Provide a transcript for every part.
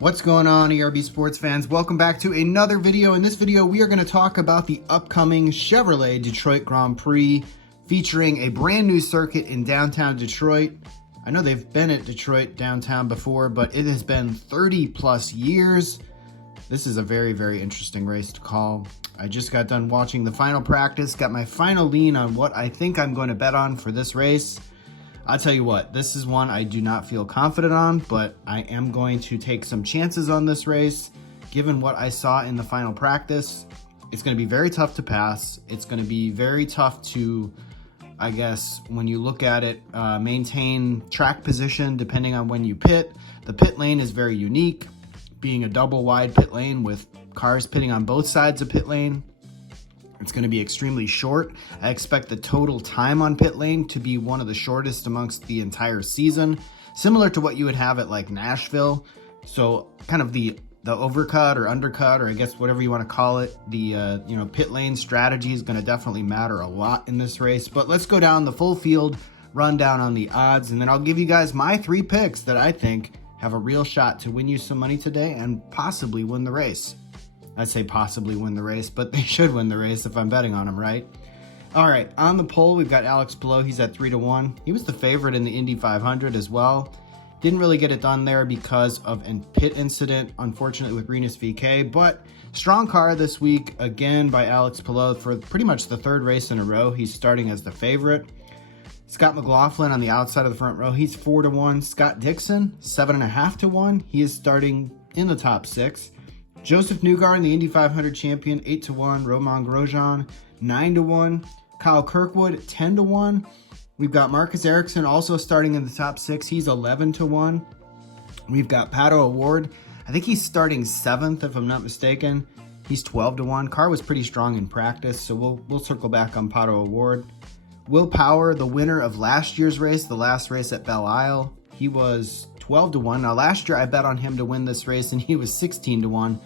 What's going on, ERB sports fans? Welcome back to another video. In this video, we are going to talk about the upcoming Chevrolet Detroit Grand Prix featuring a brand new circuit in downtown Detroit. I know they've been at Detroit downtown before, but it has been 30 plus years. This is a very, very interesting race to call. I just got done watching the final practice, got my final lean on what I think I'm going to bet on for this race. I'll tell you what, this is one I do not feel confident on, but I am going to take some chances on this race. Given what I saw in the final practice, it's going to be very tough to pass. It's going to be very tough to, I guess, when you look at it, maintain track position depending on when you pit. The pit lane is very unique, being a double wide pit lane with cars pitting on both sides of pit lane. It's going to be extremely short. I expect the total time on pit lane to be one of the shortest amongst the entire season, similar to what you would have at like Nashville. So kind of the overcut or undercut, or I guess whatever you want to call it, the pit lane strategy is going to definitely matter a lot in this race. But let's go down the full field rundown on the odds, and then I'll give you guys my 3 picks that I think have a real shot to win you some money today and possibly win the race. I'd say possibly win the race, but they should win the race if I'm betting on them, right? All right, on the poll, we've got Alex Palou. He's at 3-1. He was the favorite in the Indy 500 as well. Didn't really get it done there because of a pit incident, unfortunately, with Rinus VeeKay. But strong car this week, again, by Alex Palou for pretty much the 3rd race in a row. He's starting as the favorite. Scott McLaughlin on the outside of the front row. He's 4-1. Scott Dixon, 7.5-1. He is starting in the top 6. Joseph Newgarden, the Indy 500 champion, 8-1. Romain Grosjean, 9-1. Kyle Kirkwood, 10-1. We've got Marcus Ericsson also starting in the top 6. He's 11-1. We've got Pato O'Ward. I think he's starting 7th, if I'm not mistaken. He's 12-1. Car was pretty strong in practice, so we'll circle back on Pato O'Ward. Will Power, the winner of last year's race, the last race at Belle Isle, he was 12-1. Now, last year I bet on him to win this race, and he was 16-1.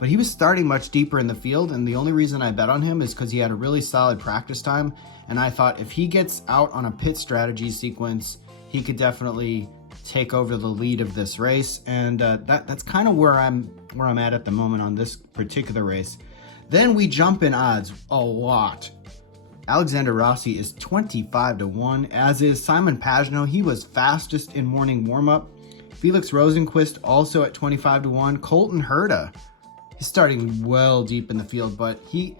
But he was starting much deeper in the field, and the only reason I bet on him is because he had a really solid practice time, and I thought if he gets out on a pit strategy sequence, he could definitely take over the lead of this race, and that's kind of where I'm at the moment on this particular race. Then we jump in odds a lot. Alexander Rossi is 25-1, as is Simon Pagenaud. He was fastest in morning warm-up. Felix Rosenqvist also at 25-1. Colton Herta, he's starting well deep in the field, but he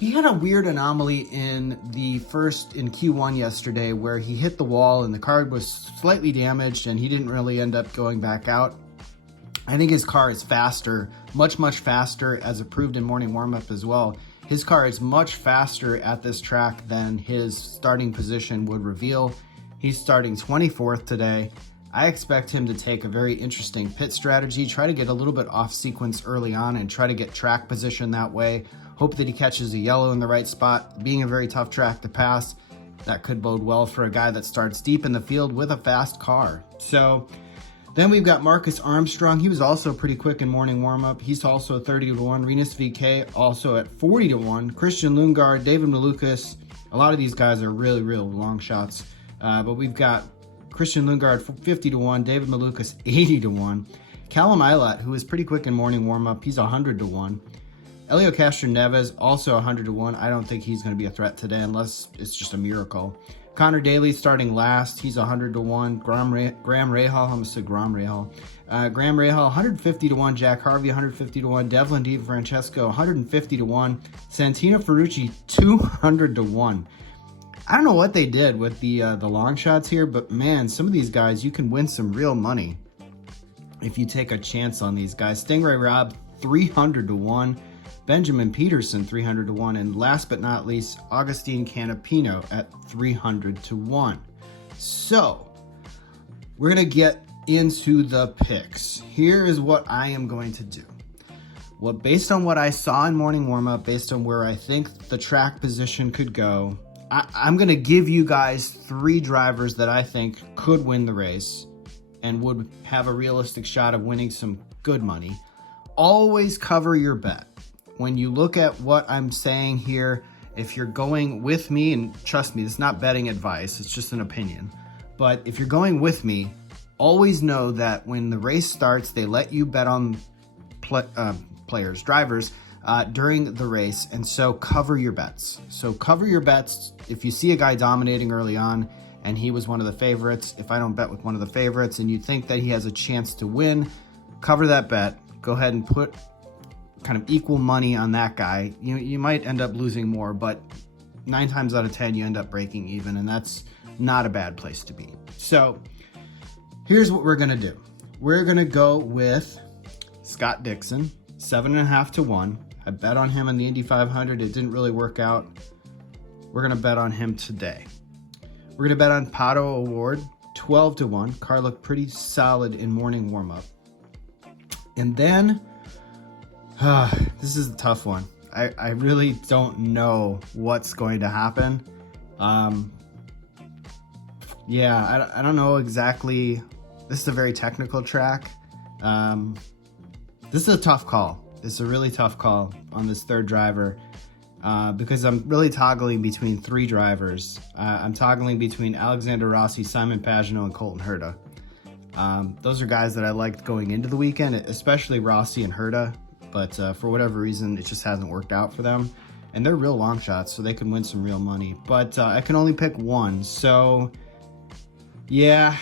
had a weird anomaly in Q1 yesterday where he hit the wall and the car was slightly damaged and he didn't really end up going back out. I think his car is faster, much faster, as it proved in morning warm-up as well. His car is much faster at this track than his starting position would reveal. He's starting 24th today. I expect him to take a very interesting pit strategy, try to get a little bit off sequence early on and try to get track position that way. Hope that he catches a yellow in the right spot. Being a very tough track to pass, that could bode well for a guy that starts deep in the field with a fast car. So then we've got Marcus Armstrong. He was also pretty quick in morning warm-up. He's also 30-1. Rinus VeeKay also at 40-1. Christian Lundgaard, David Malukas. A lot of these guys are really, real long shots. But we've got Christian Lundgaard 50-1. David Malukas 80-1. Callum Ilott, who is pretty quick in morning warm-up, he's 100-1. Elio Castroneves also 100-1. I don't think he's going to be a threat today unless it's just a miracle. Connor Daly starting last. He's 100-1. Graham Rahal. I almost said Graham Rahal. Graham Rahal 150-1. Jack Harvey 150-1. Devlin DiFrancesco 150-1. Santino Ferrucci 200-1. I don't know what they did with the long shots here, but man, some of these guys, you can win some real money if you take a chance on these guys. Stingray Robb 300-1. Benjamin Peterson 300-1, and last but not least, Augustine Canapino at 300-1. So we're gonna get into the picks. Here is what I am going to do. Well, based on what I saw in morning warm-up, based on where I think the track position could go, I'm gonna give you guys 3 drivers that I think could win the race and would have a realistic shot of winning some good money. Always cover your bet. When you look at what I'm saying here, if you're going with me, and trust me, it's not betting advice, it's just an opinion. But if you're going with me, always know that when the race starts, they let you bet on drivers during the race, and so cover your bets. So cover your bets. If you see a guy dominating early on and he was one of the favorites, if I don't bet with one of the favorites and you think that he has a chance to win, cover that bet. Go ahead and put kind of equal money on that guy. You might end up losing more, but 9 times out of 10 you end up breaking even, and that's not a bad place to be. So here's what we're gonna do. We're gonna go with Scott Dixon, 7.5 to 1. I bet on him in the Indy 500. It didn't really work out. We're gonna bet on him today. We're gonna bet on Pato Award, 12 to 1. Car looked pretty solid in morning warm-up. And then, this is a tough one. I really don't know what's going to happen. Yeah, I don't know exactly. This is a very technical track. This is a tough call. This is a really tough call on this third driver because I'm really toggling between 3 drivers. I'm toggling between Alexander Rossi, Simon Pagenaud, and Colton Herta. Those are guys that I liked going into the weekend, especially Rossi and Herta, but for whatever reason, it just hasn't worked out for them. And they're real long shots, so they can win some real money. But I can only pick one, so yeah,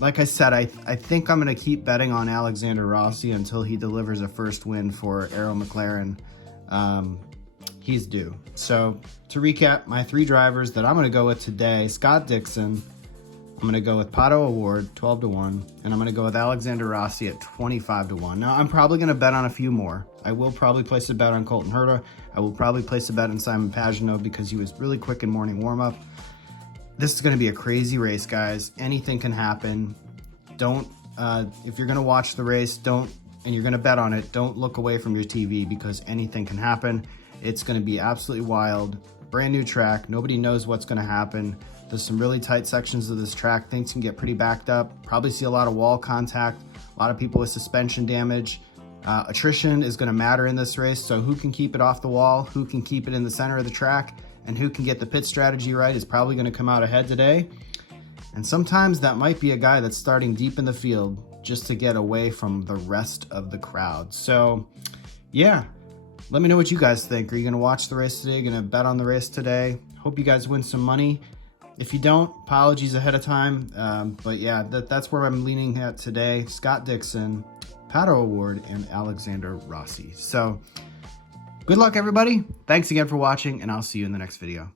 like I said, I think I'm going to keep betting on Alexander Rossi until he delivers a first win for Arrow McLaren. He's due. So to recap, my 3 drivers that I'm going to go with today: Scott Dixon, I'm going to go with Pato Award, 12 to 1, and I'm going to go with Alexander Rossi at 25 to 1. Now, I'm probably going to bet on a few more. I will probably place a bet on Colton Herta. I will probably place a bet on Simon Pagenaud because he was really quick in morning warm-up. This is going to be a crazy race, guys. Anything can happen. Don't, if you're going to watch the race, and you're going to bet on it, don't look away from your TV because anything can happen. It's going to be absolutely wild. Brand new track. Nobody knows what's going to happen. There's some really tight sections of this track. Things can get pretty backed up. Probably see a lot of wall contact, a lot of people with suspension damage. Attrition is going to matter in this race, so who can keep it off the wall, who can keep it in the center of the track, and who can get the pit strategy right is probably going to come out ahead today. And sometimes that might be a guy that's starting deep in the field just to get away from the rest of the crowd. So yeah, let me know what you guys think. Are you going to watch the race today? Going to bet on the race today? Hope you guys win some money. If you don't, apologies ahead of time. But yeah, that's where I'm leaning at today. Scott Dixon, Pato Award, and Alexander Rossi. So good luck, everybody. Thanks again for watching, and I'll see you in the next video.